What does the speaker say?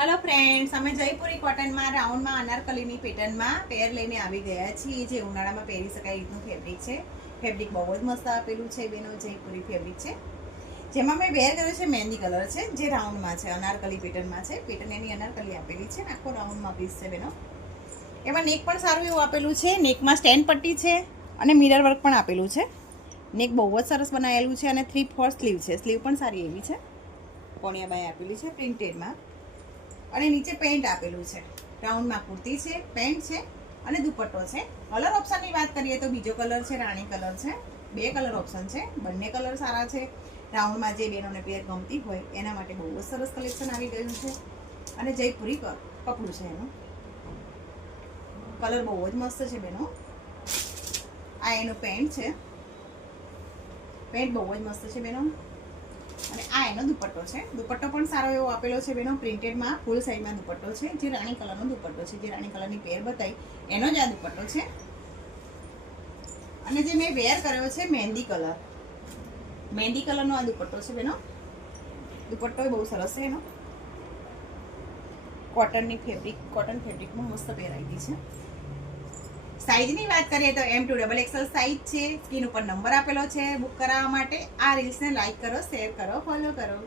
Hello friends, અમે જયપુરી કોટનમાં રાઉન્ડમાં અનારકલીની પેટર્નમાં પેર લઈને આવી ગયા છીએ. જે ઉનાળામાં પહેરી શકાય રીતનું ફેબ્રિક છે. ફેબ્રિક બહુ જ મસ્ત આપેલું છે બેનો. જયપુરી ફેબ્રિક છે, જેમાં મેં વેર કર્યો છે મહેંદી કલર છે, જે રાઉન્ડમાં છે, અનારકલી પેટર્નમાં છે. પેટર્ન એની અનારકલી આપેલી છે, આખો રાઉન્ડમાં પીસ છે બેનો. એમાં નેક પણ સારું એવું આપેલું છે. નેકમાં સ્ટેન્ડ પટ્ટી છે અને મિરર વર્ક પણ આપેલું છે. નેક બહુ જ સરસ બનાવેલું છે અને 3/4 સ્લીવ છે. સ્લીવ પણ સારી એવી છે. કોણિયા બાય આપેલી છે પ્રિન્ટેડમાં, અને નીચે પેન્ટ આપેલું છે. રાઉન્ડમાં કુર્તી છે, પેન્ટ છે અને દુપટ્ટો છે. કલર ઓપ્શનની વાત કરીએ તો બીજો કલર છે, રાણી કલર છે. બે કલર ઓપ્શન છે, બંને કલર સારા છે. રાઉન્ડમાં જે બેનોને પેર ગમતી હોય એના માટે બહુ જ સરસ કલેક્શન આવી ગયું છે. અને જયપુરી કપડું છે એનું. કલર બહુ જ મસ્ત છે બેનો. આ એનું પેન્ટ છે. પેન્ટ બહુ જ મસ્ત છે બેનો. અને આ એનો દુપટ્ટો છે. દુપટ્ટો પણ સારો એવો આપેલો છે બેનો. પ્રિન્ટેડમાં ફૂલ સાઈઝમાં દુપટ્ટો છે, જે રાણી કલરનો દુપટ્ટો છે. જે રાણી કલરની પેર બતાવી એનો જ આ દુપટ્ટો છે. અને જે મેં વેર કર્યો છે મહેંદી કલરનો આ દુપટ્ટો છે બેનો. દુપટ્ટો બહુ સરસ છે એનો. કોટન ફેબ્રિકમાં મસ્ત પેર આવી છે. સાઈઝની વાત કરીએ તો M2 XXL સાઈઝ છે. સ્ક્રીન ઉપર નંબર આપેલો છે બુક કરાવવા માટે. આ રીલ્સને લાઈક કરો, શેર કરો, ફોલો કરો.